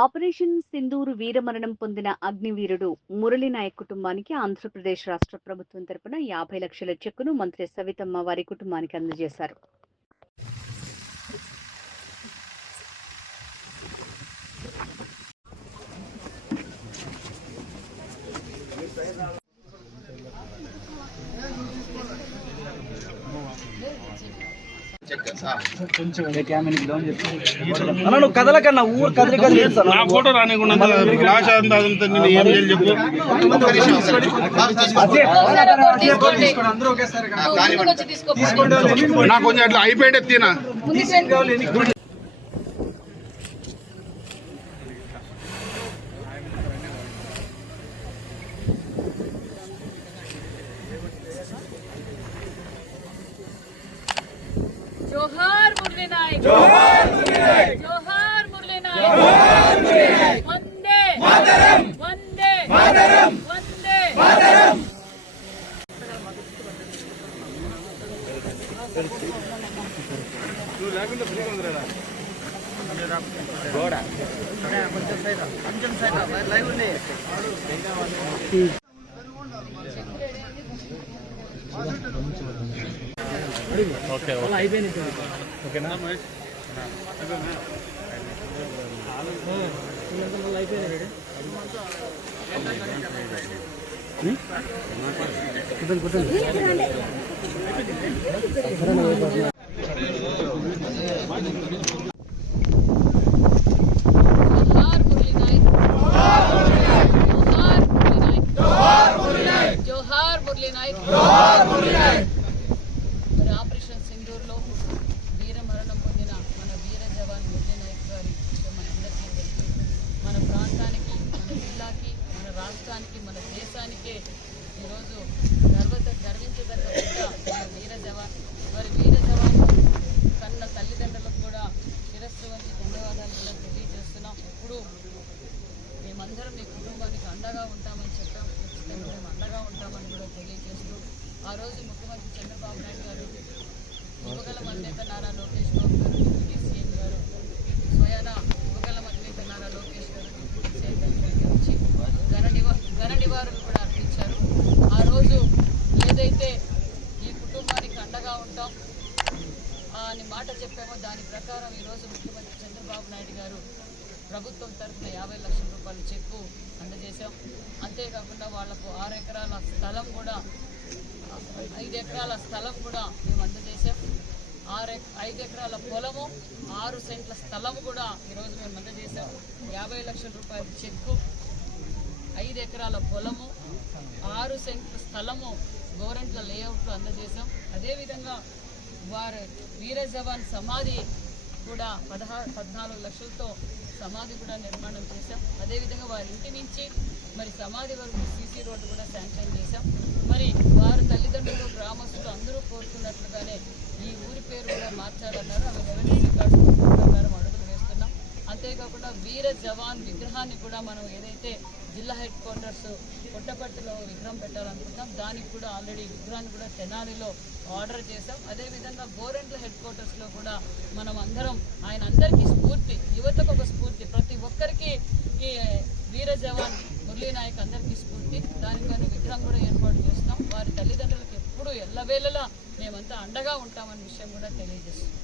Operation Sindoor వీరమరణం పొందిన అగ్నివీరుడు మురళీ నాయక్ కుటుంబానికి ఆంధ్రప్రదేశ్ రాష్ట్ర ప్రభుత్వం తరపున 50 లక్షల చెక్కును మంత్రి సవితమ్మ వారి కుటుంబానికి అందజేశారు. కదలకన్నా ఊరు కదిలి కదిలి నా ఫోటో రానికుండా భాష అంతా నేను ఏం చేయాలి చెప్పు. నాకు కొంచెం అట్లా అయిపోయింది ఎత్తినా. जोहार मुरली नायक, जोहार मुरली नायक, जोहार मुरली नायक, जोहार मुरली नायक, वंदे मातरम, वंदे मातरम, वंदे मातरम. तू లేకుండా ఫ్రీగా ఉందిరా గోడ కొంచెం సైడ్ లైవ్ ఉంది. ఓకే అయిపోయింది. ఓకేనా जोहार मुरली नायक, जोहार मुरली नायक. మరి ఆపరేషన్ సింధూర్లో వీర మరణం పొందిన మన వీర జవాన్ మురళీ నాయక్ గారి మనందరికీ తెలుసు. మన ప్రాంతానికి, మన జిల్లాకి, మన రాష్ట్రానికి, మన దేశానికే ఈరోజు గర్వించదగ్గ మన వీర జవాన్. మరి వీర జవాన్ కన్న తల్లిదండ్రులకు కూడా శిరస్సు వంటి ధన్యవాదాలు కూడా తెలియజేస్తున్నాం. ఇప్పుడు మేమందరం మీ కుటుంబానికి అండగా ఉంటామని చెప్పాం. ఖచ్చితంగా మేము అండగా ఉంటామని కూడా తెలియజేస్తూ ఆ రోజు ముఖ్యమంత్రి చంద్రబాబు నాయుడు గారు, యువగల అధినేత నారా లోకేష్ బాబు గారు, డిప్యూటీ సీఎం గారు, స్వయాన యువగల అధినేత నారా లోకేష్ గారు డిప్యూటీ సీఎం గారికి వచ్చి ఘన నివారణలు కూడా అర్పించారు. ఆ రోజు ఏదైతే ఈ కుటుంబానికి అండగా ఉంటాం అని మాట చెప్పామో దాని ప్రకారం ఈరోజు ముఖ్యమంత్రి చంద్రబాబు నాయుడు గారు ప్రభుత్వం తరఫున 50 లక్షల రూపాయల చెక్కు అందజేశాం. అంతేకాకుండా వాళ్లకు 6 ఎకరాల స్థలం కూడా 5 ఎకరాల స్థలం కూడా మేము అందజేసాం. 5 ఎకరాల పొలము, 6 సెంట్ల స్థలము కూడా ఈరోజు మేము అందజేసాం. 50 లక్షల రూపాయల చెక్కు, 5 ఎకరాల పొలము, 6 సెంట్ల స్థలము గవర్నమెంట్ల లేఅవుట్లు అందజేసాం. అదేవిధంగా వారి వీర జవాన్ సమాధి కూడా 14 లక్షలతో సమాధి కూడా నిర్మాణం చేశాం. అదేవిధంగా వారి ఇంటి నుంచి మరి సమాధి వరకు సీసీ రోడ్డు కూడా శాంక్షన్ చేశాం. మరి వారి తల్లిదండ్రులు, గ్రామస్తులు అందరూ కోరుకున్నట్లుగానే ఈ ఊరి పేరు కూడా మార్చాలన్నారు. అవి రెవెన్యూ రికార్డ్స్ ప్రకారం అడుగులు వేస్తున్నాం. అంతేకాకుండా వీర జవాన్ విగ్రహాన్ని కూడా మనం ఏదైతే జిల్లా హెడ్ క్వార్టర్స్ పుట్టపర్తిలో విగ్రహం పెట్టాలనుకుంటున్నాం, దానికి కూడా ఆల్రెడీ విగ్రహాన్ని కూడా తెనాలిలో ఆర్డర్ చేశాం. అదేవిధంగా గోరెంట్ల హెడ్ క్వార్టర్స్లో కూడా మనం అందరం ఆయన అందరికీ స్ఫూర్తి, యువతకు ఒక స్ఫూర్తి, ప్రతి ఒక్కరికి ఈ వీర జవాన్ మురళీ నాయక్ అందరికీ స్ఫూర్తి. దానికని విగ్రహం కూడా ఏర్పాటు చేస్తున్నాం. వారి తల్లిదండ్రులకు ఎప్పుడు ఎల్లవేళలా మేమంతా అండగా ఉంటామన్న విషయం కూడా తెలియజేస్తున్నాం.